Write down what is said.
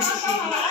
Thanks.